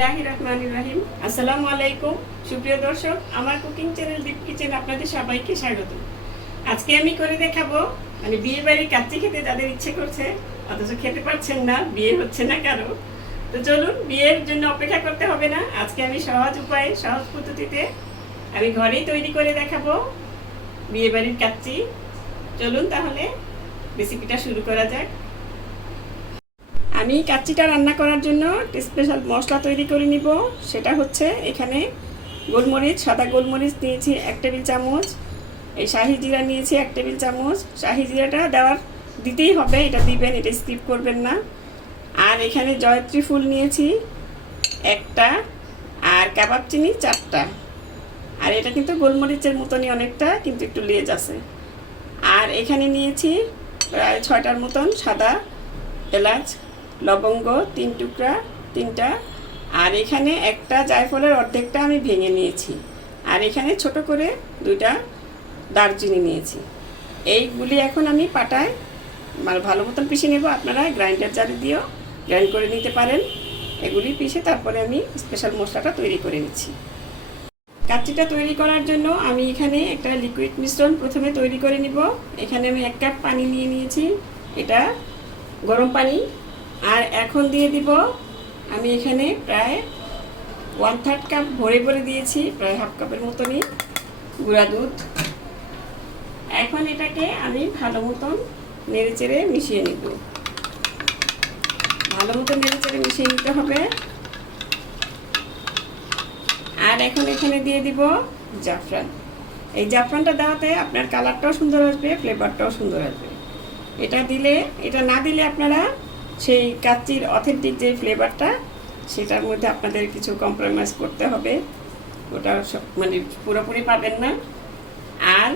বিসমিল্লাহ রহমান রাহিম। আসসালামু আলাইকুম। সুপ্রিয় দর্শক, আমার কুকিং চ্যানেল দীপ কিচেন আপনাদের সবাইকে স্বাগত। আজকে আমি করে দেখাবো মানে বিয়ে বাড়ি কাচ্চি খেতে যাদের ইচ্ছে করছে, অথচ খেতে পারছেন না, বিয়ে হচ্ছে না কারও। তো চলুন, বিয়ের জন্য অপেক্ষা করতে হবে না। আজকে আমি সহজ উপায়ে, সহজ পদ্ধতিতে আমি ঘরেই তৈরি করে দেখাবো বিয়ে বাড়ির কাচ্চি। চলুন তাহলে রেসিপিটা শুরু করা যাক। আমি কাচ্চিটা রান্না করার জন্য স্পেশাল মশলা তৈরি করে নিব। সেটা হচ্ছে এখানে গোলমরিচ, সাদা গোলমরিচ নিয়েছি এক টেবিল চামচ, এই শাহি জিরা নিয়েছি এক টেবিল চামচ। শাহি জিরাটা দেওয়ার দিতেই হবে, এটা দিবেন, এটা স্কিপ করবেন না। আর এখানে জয়ত্রী ফুল নিয়েছি একটা, আর কাবাব চিনি চারটা। আর এটা কিন্তু গোলমরিচের মতনই অনেকটা, কিন্তু একটু লেজ আছে। আর এখানে নিয়েছি প্রায় ছয়টার মতন সাদা এলাচ লবঙ্গ, তিন টুকরা, তিনটা। আর এখানে একটা জায়ফলের অর্ধেকটা আমি ভেঙে নিয়েছি। আর এখানে ছোট করে দুইটা দারচিনি নিয়েছি। এইগুলি এখন আমি পাটায় মানে ভালো মতন পিষে নেব। আপনারা গ্রাইন্ডার জারে দিয়েও গ্রাইন্ড করে নিতে পারেন। এগুলি পিষে তারপরে আমি স্পেশাল মশলাটা তৈরি করে নিচ্ছি। কাচ্চিটা তৈরি করার জন্য আমি এখানে একটা লিকুইড মিশ্রণ প্রথমে তৈরি করে নিব। এখানে আমি এক কাপ পানি নিয়ে নিয়েছি। এটা গরম পানি আর এখন দিয়ে দিব, আমি এখানে প্রায় ওয়ান থার্ড কাপ ভরে ভরে দিয়েছি, প্রায় হাফ কাপের মতনই গুঁড়া দুধ। এখন এটাকে আমি ভালো মতন নেড়ে চেড়ে মিশিয়ে নিব। ভালো মতো নেড়ে চেড়ে মিশিয়ে নিতে হবে। আর এখন এখানে দিয়ে দিব জাফরান। এই জাফরানটা দেওয়াতে আপনার কালারটাও সুন্দর আসবে ফ্লেভারটাও সুন্দর আসবে। এটা দিলে, এটা না দিলে আপনারা সেই কাচ্চির অথেন্টিক যে ফ্লেভারটা সেটার মধ্যে আপনাদের কিছু কম্প্রোমাইজ করতে হবে। ওটা সব মানে পুরোপুরি পাবেন না। আর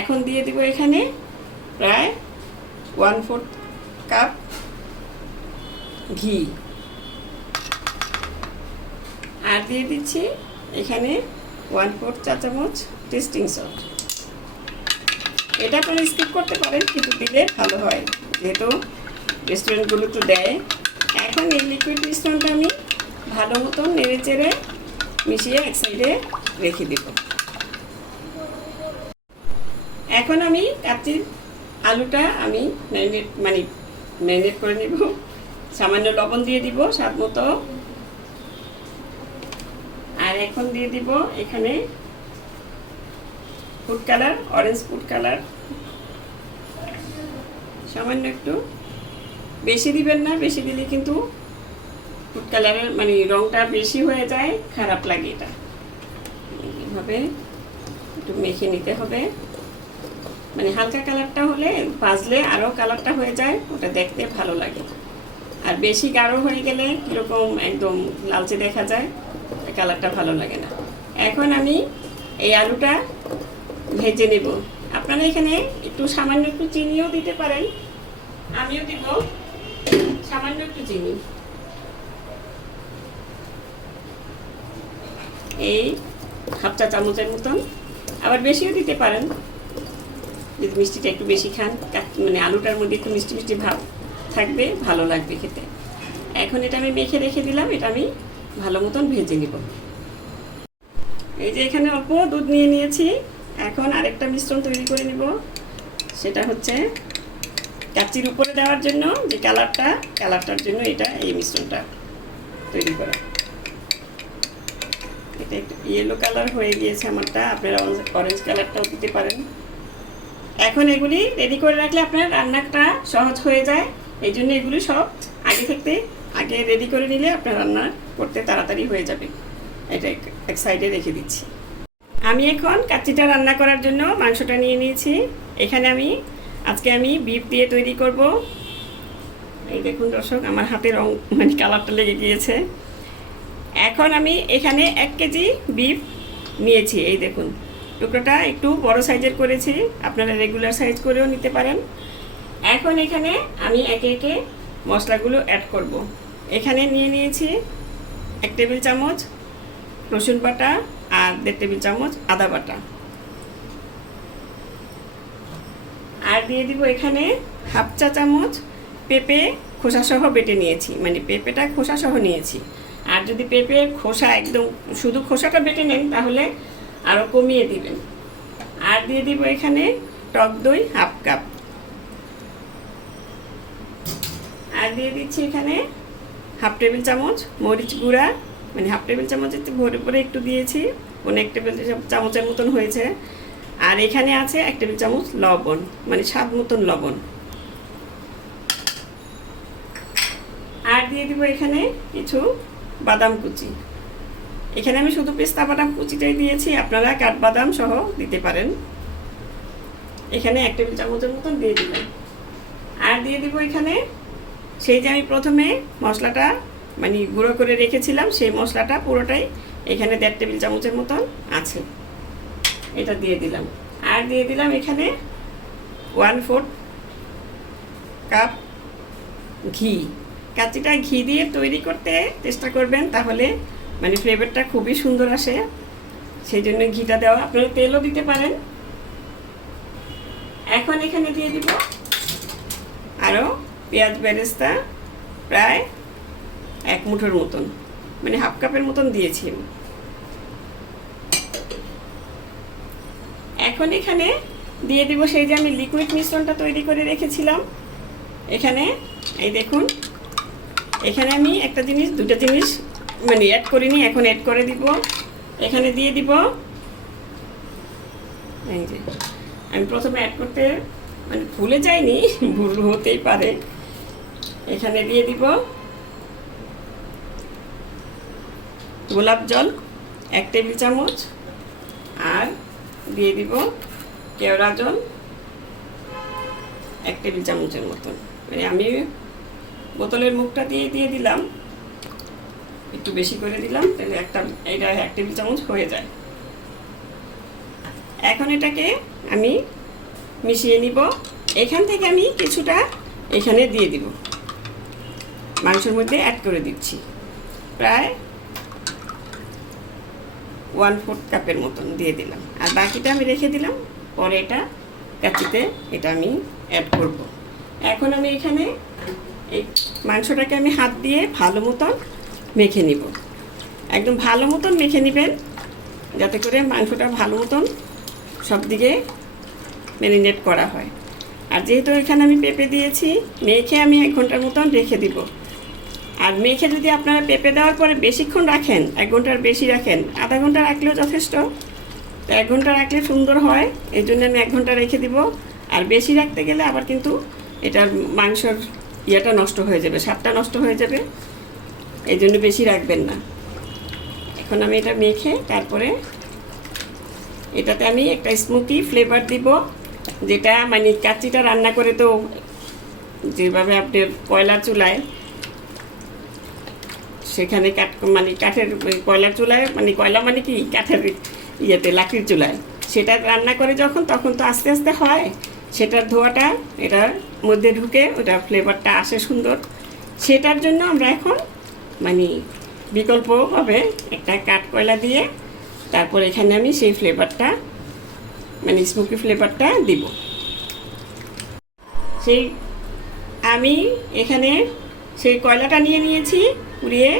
এখন দিয়ে দিব এখানে প্রায় ওয়ান ফোর্থ কাপ ঘি। আর দিয়ে দিচ্ছি এখানে ওয়ান ফোর্থ চা চামচ টেস্টিং সল্ট এটা আপনারা স্কিপ করতে পারেন, কিন্তু দিলে ভালো হয়। যেহেতু রেস্টুরেন্টগুলো তো দেয়, এখন এই লিকুইড মিশ্রণটা আমি ভালো মতন নেড়ে চেড়ে মিশিয়ে এক সাইডে রেখে দেব। এখন আমি কাচ্চির আলুটা আমি ম্যারিনেট মানে ম্যারিনেট করে নেব। সামান্য লবণ দিয়ে দিব স্বাদ মতো। আর এখন দিয়ে দিব এখানে food colour orange food colour সামান্য একটু। বেশি দিবেন না, বেশি দিলে কিন্তু ফুড কালারের মানে রংটা বেশি হয়ে যায়, খারাপ লাগে এটা। এইভাবে একটু মেখে নিতে হবে। মানে হালকা কালারটা হলে, ভাজলে আরও কালারটা হয়ে যায়, ওটা দেখতে ভালো লাগে। আর বেশি গাঢ় হয়ে গেলে কীরকম একদম লালচে দেখা যায় কালারটা ভালো লাগে না। এখন আমি এই আলুটা ভেজে নেব। আপনারা এখানে একটু সামান্য একটু চিনিও দিতে পারেন। আমিও দিব সামান্য একটু চিনি। এই হাফ চা চামচের মতন। আবার বেশিও দিতে পারেন। যদি মিষ্টিটা একটু বেশি খান মানে আলুটার মধ্যে একটু মিষ্টি মিষ্টি ভাব থাকবে, ভালো লাগবে খেতে। এখন এটা আমি মেখে রেখে দিলাম, এটা আমি ভালো মতন ভেজে নিব। এই যে এখানে অল্প দুধ নিয়ে নিয়েছি। এখন আরেকটা মিশ্রণ তৈরি করে নিব। সেটা হচ্ছে কাচির উপরে দেওয়ার জন্য যে কালারটা, কালারটার জন্য এটা এই মিশ্রণটা তৈরি করা। এটা একটু ইয়েলো কালার হয়ে গিয়েছে আমারটা, আপনারা অরেঞ্জ কালারটাও দিতে পারেন। এখন এগুলি রেডি করে রাখলে আপনার রান্নাটা সহজ হয়ে যায়। এই জন্য এগুলি সব আগে থাকতে আগে রেডি করে নিলে আপনার রান্না করতে তাড়াতাড়ি হয়ে যাবে। এটা এক সাইডে রেখে দিচ্ছি। আমি এখন কাচ্চিটা রান্না করার জন্য মাংসটা নিয়ে নিয়েছি। এখানে আমি, আজকে আমি বিফ দিয়ে তৈরি করব। এই দেখুন দর্শক, আমার হাতে রং মানে কালারটা লেগে গিয়েছে। এখন আমি এখানে এক কেজি বিফ নিয়েছি, এই দেখুন। টুকরোটা একটু বড় সাইজের করেছি, আপনারা রেগুলার সাইজ করেও নিতে পারেন। এখন এখানে আমি একে একে মশলাগুলো অ্যাড করব। এখানে নিয়ে নিয়েছি এক টেবিল চামচ রসুন বাটা আর দেড় টেবিল চামচ আদা বাটা। আর দিয়ে দিব এখানে হাফ চা চামচ পেঁপে খোসা সহ বেটে নিয়েছি। মানে পেঁপেটা খোসা সহ নিয়েছি। আর যদি পেঁপে খোসা একদম শুধু খোসাটা বেটে নেন, তাহলে আরও কমিয়ে দিবেন। আর দিয়ে দিব এখানে টক দই হাফ কাপ। আর দিয়ে দিচ্ছি এখানে হাফ টেবিল চামচ মরিচ গুঁড়া। মানে হাফ টেবিল চামচ একটু ভরে ভরে একটু দিয়েছি। এক টেবিল চামচের মতন হয়েছে। আর এখানে আছে এক টেবিল চামচ লবণ মানে স্বাদ মতন লবণ। আর দিয়ে দিব এখানে কিছু বাদাম কুচি। এখানে আমি শুধু পেস্তা বাদাম কুচিটাই দিয়েছি, আপনারা কাঠবাদাম সহ দিতে পারেন। এখানে এক টেবিল চামচের মতন দিয়ে দিলাম। আর দিয়ে দিব এখানে সেই যে আমি প্রথমে মশলাটা মানে গুঁড়ো করে রেখেছিলাম, সেই মশলাটা পুরোটাই এখানে দেড় টেবিল চামচের মতন আছে। এটা দিয়ে দিলাম। আর দিয়ে দিলাম এখানে ওয়ান ফোর্থ কাপ ঘি। কাচিটা ঘি দিয়ে তৈরি করতে চেষ্টা করবেন, তাহলে মানে ফ্লেভারটা খুবই সুন্দর আসে। সেই জন্য ঘিটা দেওয়া, আপনারা তেলও দিতে পারেন। এখন এখানে দিয়ে দিব আরও পেঁয়াজ বেরেস্তা, প্রায় এক মুঠোর মতন। মানে হাফ কাপের মতন দিয়েছি আমি। এখন এখানে দিয়ে দিব সেই যে আমি লিকুইড মিশ্রণটা তৈরি করে রেখেছিলাম। এখানে, এই দেখুন, এখানে আমি একটা জিনিস, দুটো জিনিস মানে অ্যাড করিনি, এখন অ্যাড করে দিব। এখানে দিয়ে দিব, এই যে, আমি প্রথমে অ্যাড করতে মানে ভুলে যাইনি, ভুল হতেই পারে। এখানে দিয়ে দিব গোলাপ জল, এক টেবিল চামচ, আর দিয়ে দিব কেওড়া জল এক টেবিল চামচের মতন। মানে আমি বোতলের মুখটা দিয়ে দিয়ে দিলাম। একটু বেশি করে দিলাম, তাহলে একটা, এটা এক টেবিল চামচ হয়ে যায়। এখন এটাকে আমি মিশিয়ে নিব। এখান থেকে আমি কিছুটা এখানে দিয়ে দিব। মাংসের মধ্যে অ্যাড করে দিচ্ছি। প্রায় ওয়ান ফোর্থ কাপের মতন দিয়ে দিলাম। আর বাকিটা আমি রেখে দিলাম। পরে এটা কাচিতে এটা আমি অ্যাড করব। এখন আমি এখানে এই মাংসটাকে আমি হাত দিয়ে ভালো মতন মেখে নিব। একদম ভালো মতন মেখে নেবেন, যাতে করে মাংসটা ভালো মতন সব দিকে ম্যারিনেট করা হয়। আর যেহেতু এখানে আমি পেঁপে দিয়েছি, মেখে আমি এক ঘণ্টার মতন রেখে দিব। আর মেখে যদি আপনারা পেঁপে দেওয়ার পরে বেশিক্ষণ রাখেন, এক ঘণ্টার বেশি রাখেন, আধা ঘণ্টা রাখলেও যথেষ্ট। তো এক ঘণ্টা রাখলে সুন্দর হয়, এই জন্য আমি এক ঘণ্টা রেখে দিব। আর বেশি রাখতে গেলে আবার কিন্তু এটার মাংসর ইয়েটা নষ্ট হয়ে যাবে, স্বাদটা নষ্ট হয়ে যাবে। এই জন্য বেশি রাখবেন না। এখন আমি এটা মেখে তারপরে এটাতে আমি একটা স্মোকি ফ্লেভার দিব, যেটা মানে কাচ্চিটা রান্না করে তো যেভাবে আপনি কয়লা চুলায় সেখানে কাঠ মানে কাঠের ওই কয়লার চুলায় মানে কয়লা মানে কি? কাঠের ইয়েতে, লাকড়ির চুলায়। সেটা রান্না করে যখন, তখন তো আস্তে আস্তে হয়। সেটার ধোয়াটা, এটার মধ্যে ঢুকে ওটা ফ্লেভারটা আসে সুন্দর। সেটার জন্য আমরা এখন মানে বিকল্পভাবে একটা কাঠ কয়লা দিয়ে, তারপর এখানে আমি সেই ফ্লেভারটা মানে স্মোকি ফ্লেভারটা দিব। সেই আমি এখানে সেই কয়লাটা নিয়ে নিয়েছি, পুড়িয়ে।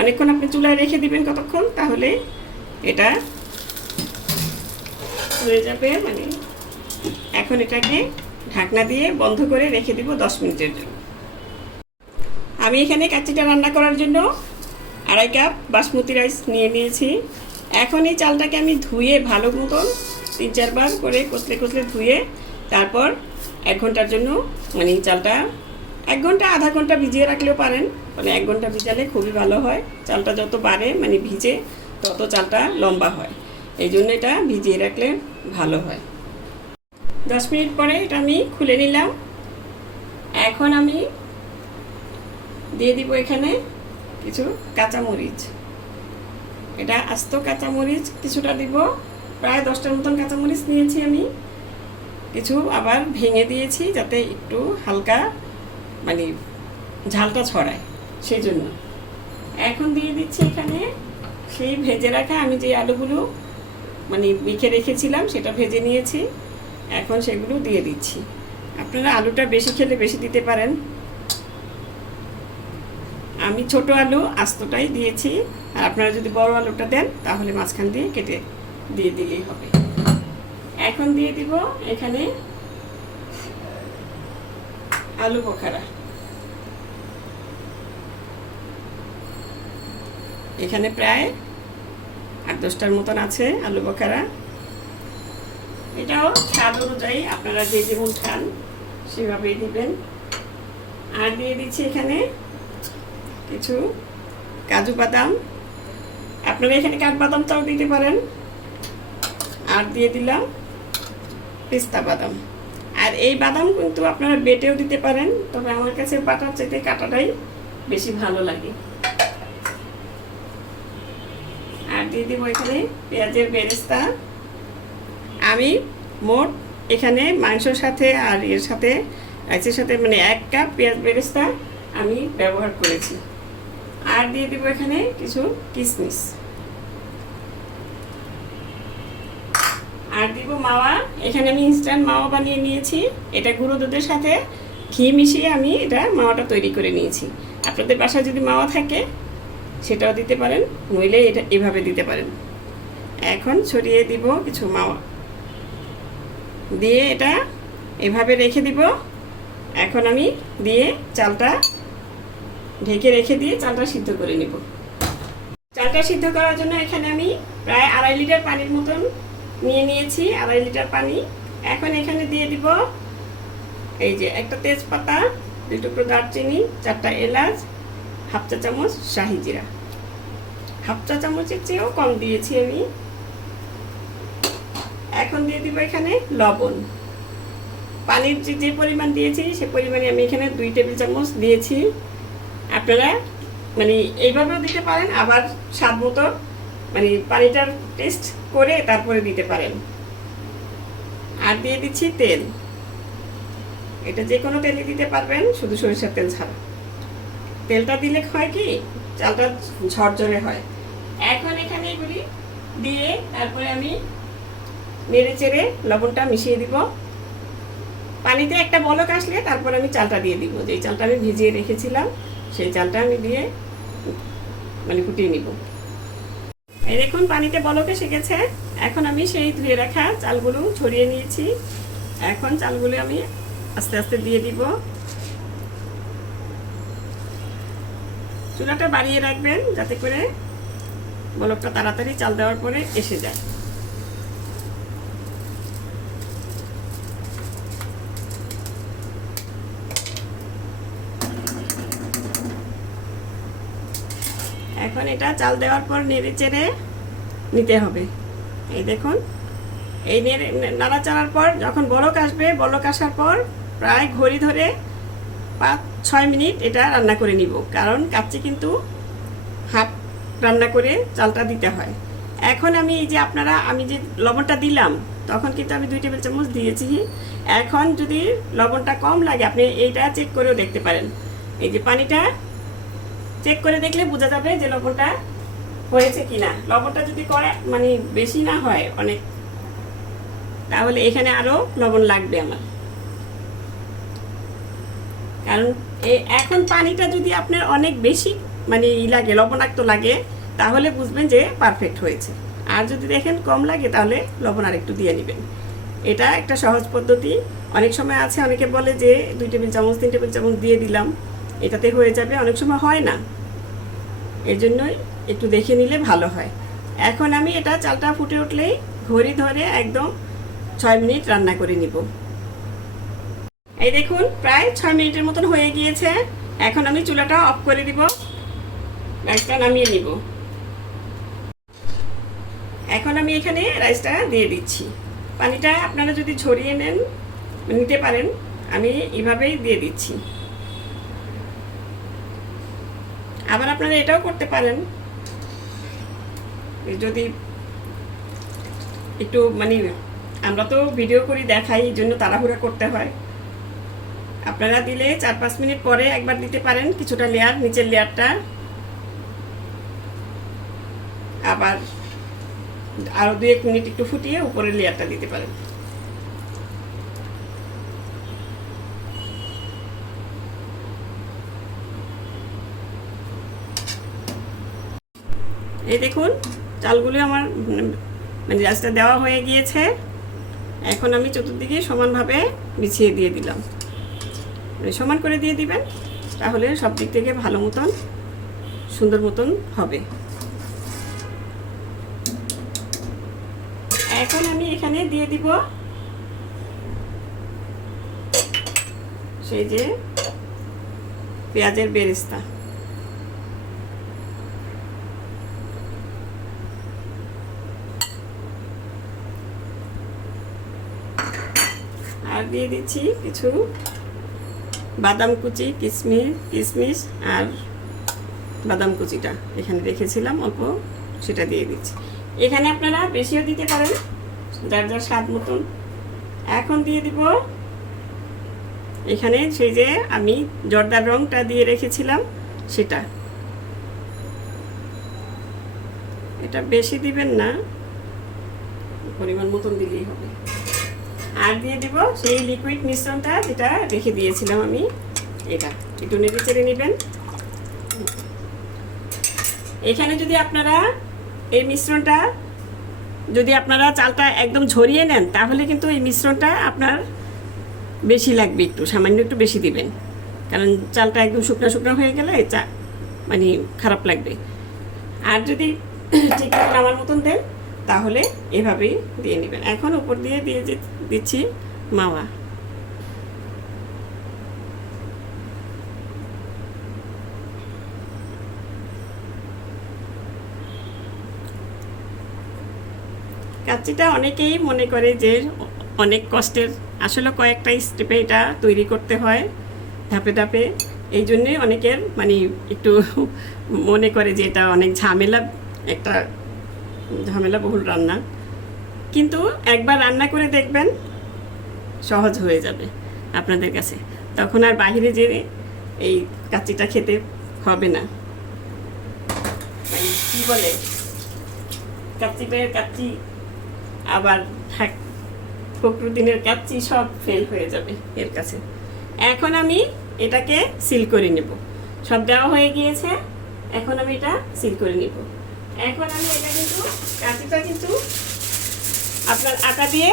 অনেকক্ষণ আপনি চুলায় রেখে দিবেন কতক্ষণ, তাহলে এটা হয়ে যাবে মানে এখন এটাকে ঢাকনা দিয়ে বন্ধ করে রেখে দিব দশ মিনিটের জন্য। আমি এখানে কাচ্চিটা রান্না করার জন্য আড়াই কাপ বাসমতি রাইস নিয়ে নিয়েছি। এখন এই চালটাকে আমি ধুয়ে ভালো মতন তিন চারবার করে কচলে কচলে ধুয়ে তারপর এক ঘণ্টার জন্য মানে এই চালটা এক ঘণ্টা, আধা ঘণ্টা ভিজিয়ে রাখলেও পারেন মানে এক ঘণ্টা ভিজালে খুবই ভালো হয়। চালটা যত বাড়ে মানে ভিজে, তত চালটা লম্বা হয়। এই জন্য এটা ভিজিয়ে রাখলে ভালো হয়। দশ মিনিট পরে এটা আমি খুলে নিলাম। এখন আমি দিয়ে দিব এখানে কিছু কাঁচামরিচ। এটা আস্ত কাঁচামরিচ কিছুটা দিব। প্রায় দশটার মতন কাঁচামরিচ নিয়েছি আমি। কিছু আবার ভেঙে দিয়েছি যাতে একটু হালকা মানে ঝালটা ছড়ায় সেই জন্য। এখন দিয়ে দিচ্ছি এখানে সেই ভেজে রাখা আমি যে আলুগুলো মানে মেখে রেখেছিলাম, সেটা ভেজে নিয়েছি। এখন সেগুলো দিয়ে দিচ্ছি। আপনারা আলুটা বেশি খেলে বেশি দিতে পারেন। আমি ছোট আলু আস্তটাই দিয়েছি। আর আপনারা যদি বড় আলুটা দেন, তাহলে মাঝখান দিয়ে কেটে দিয়ে দিলেই হবে। এখন দিয়ে দিব এখানে আলু বোখারা। এখানে প্রায় আট দশটার মতন আছে আলু বোখারা। এটাও স্বাদ অনুযায়ী আপনারা যে যেমন খান, সেভাবেই দিবেন। আর দিয়ে দিচ্ছি এখানে কিছু কাজু বাদাম। আপনারা এখানে কাঠবাদামটাও দিতে পারেন। আর দিয়ে দিলাম পিস্তা বাদাম। আর এই বাদাম কিন্তু আপনারা বেটেও দিতে পারেন, তবে আমার কাছে বাটার চাইতে কাটাটাই বেশি ভালো লাগে আর দিয়ে দিব এখানে পেঁয়াজের বেরেস্তা। আমি মোট এখানে মাংসর সাথে আর এর সাথে রাইসের সাথে মানে এক কাপ পেঁয়াজ বেরেস্তা আমি ব্যবহার করেছি। আর দিয়ে দিব এখানে কিছু কিশমিশ আর দিব মাওয়া। এখানে আমি ইনস্ট্যান্ট মাওয়া বানিয়ে নিয়েছি। এটা গুঁড়ো দুধের সাথে ঘি মিশিয়ে আমি এটা মাওয়াটা তৈরি করে নিয়েছি। আপনাদের বাসায় যদি মাওয়া থাকে সেটাও দিতে পারেন, নইলে এটা এভাবে দিতে পারেন। এখন ছড়িয়ে দিব কিছু মাওয়া। দিয়ে এটা এভাবে রেখে দিব। এখন আমি দিয়ে চালটা ঢেকে রেখে দিয়ে চালটা সিদ্ধ করে নিব। চালটা সিদ্ধ করার জন্য এখানে আমি প্রায় আড়াই লিটার পানির মতন নিয়ে নিয়েছি, আড়াই লিটার পানি। এখন এখানে দিয়ে দিব এই যে একটা তেজপাতা, দুই টুকরো দারচিনি, চারটা এলাচ, হাফ চা চামচ শাহি জিরা। হাফ চা চামচের চেয়েও কম দিয়েছি আমি। এখন দিয়ে দিব এখানে লবণ। পানির যে যে পরিমাণ দিয়েছি, সে পরিমাণে আমি এখানে দুই টেবিল চামচ দিয়েছি। আপনারা মানে এইভাবেও দিতে পারেন, আবার স্বাদ মতো মানে পানিটার টেস্ট করে তারপরে দিতে পারেন। আর দিয়ে দিচ্ছি তেল। এটা যে কোনো তেলে দিতে পারবেন, শুধু সরিষার তেল ছাড়া। তেলটা দিলে হয় কি, চালটা ঝরঝরে হয়। দিয়ে তারপরে আমি নেড়ে চেড়ে লবণটা মিশিয়ে দিব। পানিতে একটা বলক আসলে তারপর আমি চালটা দিয়ে দিব। যেই চালটা আমি ভিজিয়ে রেখেছিলাম, সেই চালটা আমি দিয়ে মানে ফুটিয়ে নিব। এই দেখুন, পানিতে বলক এসে গেছে। এখন আমি সেই ধুয়ে রাখা চালগুলো ছড়িয়ে নিয়েছি। এখন চালগুলো আমি আস্তে আস্তে দিয়ে দিব। চুলাটা বাড়িয়ে রাখবেন যাতে করে বলকটা তাড়াতাড়ি চাল দেওয়ার পরে এসে যায়। এখন এটা চাল দেওয়ার পর নেড়ে চেড়ে নিতে হবে। এই দেখুন, এই নেড়ে, নাড়াচাড়ার পর যখন বলক আসবে, বলক আসার পর প্রায় ঘড়ি ধরে পাঁচ ছয় মিনিট এটা রান্না করে নিব। কারণ কাচ্চি কিন্তু রান্না করে চালটা দিতে হয়। এখন আমি এই যে আপনারা, আমি যে লবণটা দিলাম, তখন কিন্তু আমি দুই টেবিল চামচ দিয়েছি। এখন যদি লবণটা কম লাগে, আপনি এইটা চেক করেও দেখতে পারেন। এই যে পানিটা চেক করে দেখলে বোঝা যাবে যে লবণটা হয়েছে কি না লবণটা যদি করে মানে বেশি না হয় অনেক, তাহলে এখানে আরও লবণ লাগবে আমার। কারণ এখন পানিটা যদি আপনার অনেক বেশি মানে ই লাগে, লবণাক্ত লাগে, তাহলে বুঝবেন যে পারফেক্ট হয়েছে। আর যদি দেখেন কম লাগে, তাহলে লবণ আর একটু দিয়ে নেবেন। এটা একটা সহজ পদ্ধতি। অনেক সময় আছে, অনেকে বলে যে দুই টেবিল চামচ, তিন টেবিল চামচ দিয়ে দিলাম, এটাতে হয়ে যাবে। অনেক সময় হয় না। এর জন্যই একটু দেখে নিলে ভালো হয়। এখন আমি এটা চালটা ফুটে উঠলেই ঘড়ি ধরে একদম ছয় মিনিট রান্না করে নিব। এই দেখুন, প্রায় ছয় মিনিটের মতন হয়ে গিয়েছে। এখন আমি চুলাটা অফ করে দিব। রাইসটা নামিয়ে নিব। এখন আমি এখানে রাইসটা দিয়ে দিচ্ছি। পানিটা আপনারা যদি ছড়িয়ে নেন, নিতে পারেন, আমি এভাবেই দিয়ে দিচ্ছি। আবার আপনারা এটাও করতে পারেন। যদি একটু মানে আমরা তো ভিডিও করি, দেখাই, এই জন্য তাড়াহুড়া করতে হয়। আপনারা দিলে চার পাঁচ মিনিট পরে একবার দিতে পারেন, কিছুটা লেয়ার নিচের লেয়ারটা আবার আরও দু এক মিনিট একটু ফুটিয়ে উপরের লেয়ারটা দিতে পারেন। এই দেখুন, চালগুলো আমার মানে রাস্তা দেওয়া হয়ে গিয়েছে। এখন আমি চতুর্দিকে সমানভাবে বিছিয়ে দিয়ে দিলাম। মানে সমান করে দিয়ে দিবেন, তাহলে সব দিক থেকে ভালো মতন, সুন্দর মতন হবে। এখন আমি এখানে দিয়ে দিব সেই যে পেঁয়াজের বেরেস্তা। আর দিয়ে দিচ্ছি কিছু বাদাম কুচি কিশমিশ কিশমিশ আর বাদাম কুচিটা। এখানে রেখেছিলাম, অল্প সেটা দিয়ে দিচ্ছি। এখানে আপনারা বেশিও দিতে পারেন, যার যার স্বাদ মতন। এখন দিয়ে দিব, এখানে সেই যে আমি জর্দার রংটা দিয়ে রেখেছিলাম, সেটা। এটা বেশি দিবেন না, পরিমাণ মতন দিলেই হবে। আর দিয়ে দিব সেই লিকুইড মিশ্রণটা যেটা রেখে দিয়েছিলাম আমি, এটা। একটু নেড়ে চেড়ে নেবেন। এখানে যদি আপনারা এই মিশ্রণটা যদি আপনারা চালটা একদম ঝরিয়ে নেন, তাহলে কিন্তু এই মিশ্রণটা আপনার বেশি লাগবে একটু, সামান্য একটু বেশি দিবেন। কারণ চালটা একদম শুকনো শুকনো হয়ে গেলে চা মানে খারাপ লাগবে। আর যদি ঠিক মতন আমার মতন দেন, তাহলে এভাবেই দিয়ে নেবেন। এখন উপর দিয়ে দিয়ে দিচ্ছি মাওয়া। কাচ্চিটা অনেকেই মনে করে যে অনেক কষ্টের। আসলে কয়েকটা স্টেপে এটা তৈরি করতে হয়, ধাপে ধাপে। এই জন্যে অনেকের মানে একটু মনে করে যে এটা অনেক ঝামেলা, একটা ঝামেলা বহুল রান্না। কিন্তু একবার রান্না করে দেখবেন সহজ হয়ে যাবে আপনাদের কাছে। তখন আর বাইরে যে এই কাচ্চিটা খেতে হবে না। মানে কি বলে? কাচ্চি পেয়ের কাচ্চি আবার থাক ফখরুদ্দিনের কাচ্চি সব ফেল হয়ে যাবে এর কাছে। এখন আমি এটাকে সিল করে নেব। সব দেওয়া হয়ে গিয়েছে, এখন আমি এটা সিল করে নেব। এখন আমি এটা কিন্তু, কাঁচিটা কিন্তু আপনার আটা দিয়ে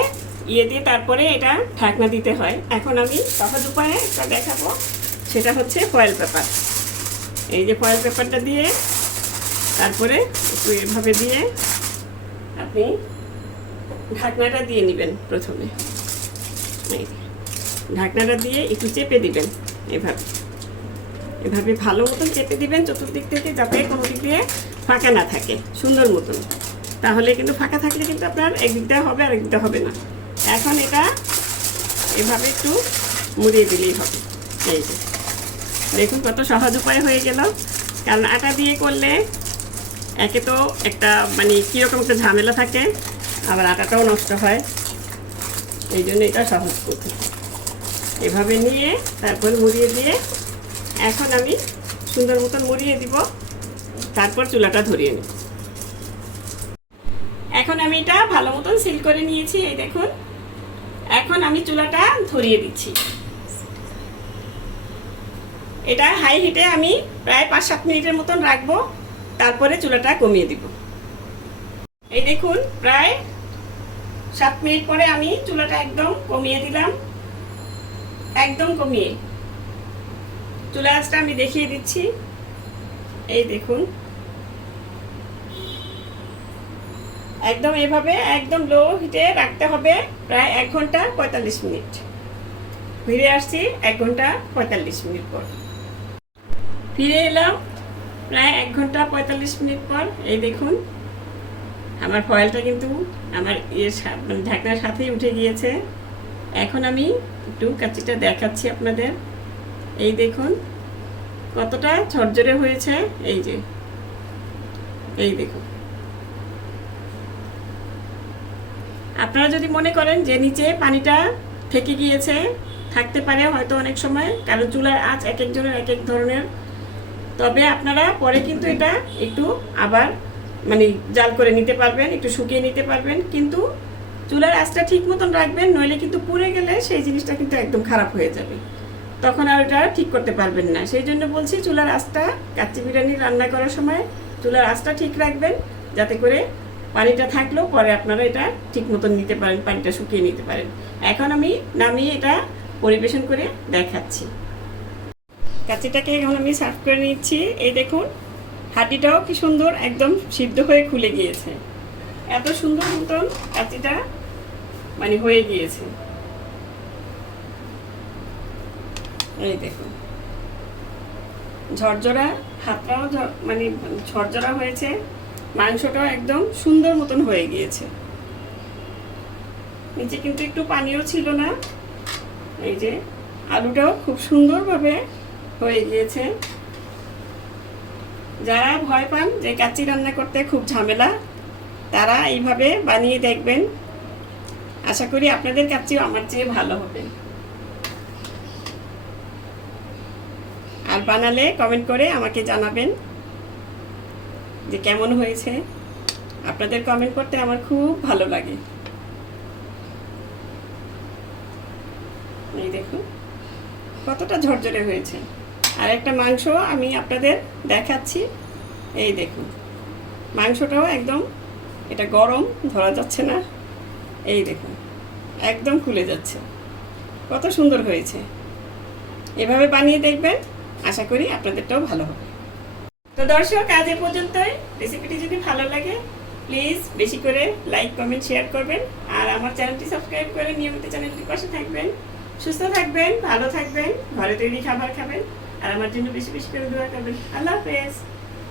ইয়ে দিয়ে তারপরে এটা ঢাকনা দিতে হয়। এখন আমি সহজ উপায়ে একটা দেখাবো। সেটা হচ্ছে ফয়েল পেপার এই যে ফয়েল পেপারটা দিয়ে তারপরে একটু এভাবে দিয়ে আপনি ঢাকনাটা দিয়ে নেবেন প্রথমে। ঢাকনাটা দিয়ে একটু চেপে দিবেন এভাবে। এভাবে ভালো মতন চেপে দিবেন চতুর্দিক থেকে যাতে কোনো দিক দিয়ে ফাঁকা না থাকে, সুন্দর মতন। তাহলে কিন্তু ফাঁকা থাকলে কিন্তু আপনার একদিকটা হবে আর একদিকটা হবে না। এখন এটা এভাবে একটু মুড়িয়ে দিলেই হবে। এই যে, দেখুন কত সহজ উপায় হয়ে গেল। কারণ আটা দিয়ে করলে একে তো একটা মানে কীরকম একটা ঝামেলা থাকে আবার আটাটাও নষ্ট হয়। এই জন্য এটা সহজ পদ্ধতি এভাবে নিয়ে তারপর মুড়িয়ে দিয়ে এখন আমি সুন্দর মতন মুড়িয়ে দিব। তারপর চুলাটা ধরিয়ে নেব। এখন আমি এটা ভালো মতন সিল করে নিয়েছি, এই দেখুন। এখন আমি চুলাটা ধরিয়ে দিচ্ছি। এটা হাই হিটে আমি প্রায় পাঁচ সাত মিনিটের মতন রাখব। তারপরে চুলাটা কমিয়ে দিব। এই দেখুন, প্রায় সাত মিনিট পরে আমি চুলাটা একদম কমিয়ে দিলাম। একদম কমিয়ে। চুলা আঁচটা আমি দেখিয়ে দিচ্ছি। এই দেখুন। একদম এভাবে, একদম লো হিটে রাখতে হবে প্রায় এক ঘণ্টা পঁয়তাল্লিশ মিনিট। ফিরে আসছি এক ঘণ্টা পঁয়তাল্লিশ মিনিট পর। ফিরে এলাম প্রায় এক ঘণ্টা পঁয়তাল্লিশ মিনিট পর। এই দেখুন। আমার ফয়েলটা কিন্তু আমার ইয়ে মানে ঢাকনার সাথেই উঠে গিয়েছে। এখন আমি একটু কাচিটা দেখাচ্ছি আপনাদের। এই দেখুন, কতটা ঝরঝরে হয়েছে। এই যে, এই দেখুন। আপনারা যদি মনে করেন যে নিচে পানিটা থেকে গিয়েছে, থাকতে পারে হয়তো অনেক সময়, কারণ চুলার আঁচ এক একজনের এক এক ধরনের। তবে আপনারা পরে কিন্তু এটা একটু আবার মানে জাল করে নিতে পারবেন, একটু শুকিয়ে নিতে পারবেন, কিন্তু চুলার আঁচটা ঠিক মতন রাখবেন, নইলে কিন্তু পুড়ে গেলে সেই জিনিসটা কিন্তু একদম খারাপ হয়ে যাবে। তখন আর ওটা ঠিক করতে পারবেন না। সেই জন্য বলছি চুলার আঁচটা, কাচ্চি বিরিয়ানি রান্না করার সময় চুলার আঁচটা ঠিক রাখবেন, যাতে করে পানিটা থাকলেও পরে আপনারা এটা ঠিক মতন নিতে পারেন, পানিটা শুকিয়ে নিতে পারেন। এখন আমি নামিয়ে এটা পরিবেশন করে দেখাচ্ছি। কাচিটাকে এখন আমি সার্ভ করে নিচ্ছি। এই দেখুন হাঁটিটাও কি সুন্দর একদম সিদ্ধ হয়ে খুলে গিয়েছে। এত সুন্দর মতন কাচিটা মানে হয়ে গিয়েছে। এই দেখুন। ঝরঝরা, হাতটাও মানে ঝরঝরা হয়েছে, মাংসটাও একদম সুন্দর মতন হয়ে গিয়েছে। নিচে কিন্তু একটু পানিও ছিল না। এই যে, আলুটাও খুব সুন্দরভাবে হয়ে গিয়েছে। যারা ভয় পান যে কাচ্চি রান্না করতে খুব ঝামেলা, তারা এইভাবে বানিয়ে দেখবেন। আশা করি আপনাদের কাছেও আমার চেয়ে ভালো হবে। আর বানালে কমেন্ট করে আমাকে জানাবেন যে কেমন হয়েছে। আপনাদের কমেন্ট করতে আমার খুব ভালো লাগে। এই দেখুন, কতটা ঝরঝরে হয়েছে। আর একটা মাংস আমি আপনাদের দেখাচ্ছি। এই দেখুন, মাংসটাও একদম, এটা গরম, ধরা যাচ্ছে না। এই দেখুন, একদম খুলে যাচ্ছে। কত সুন্দর হয়েছে। এভাবে বানিয়ে দেখবেন, আশা করি আপনাদেরটাও ভালো হবে। তো দর্শক, আজ এ পর্যন্তই। রেসিপিটি যদি ভালো লাগে প্লিজ বেশি করে লাইক কমেন্ট শেয়ার করবেন। আর আমার চ্যানেলটি সাবস্ক্রাইব করে নিয়মিত চ্যানেলটির পাশে থাকবেন। সুস্থ থাকবেন, ভালো থাকবেন, ঘরে তৈরি খাবার খাবেন। আর আমার জন্য বেশি বেশি করে দোয়া করবেন। আল্লাহ হাফেজ।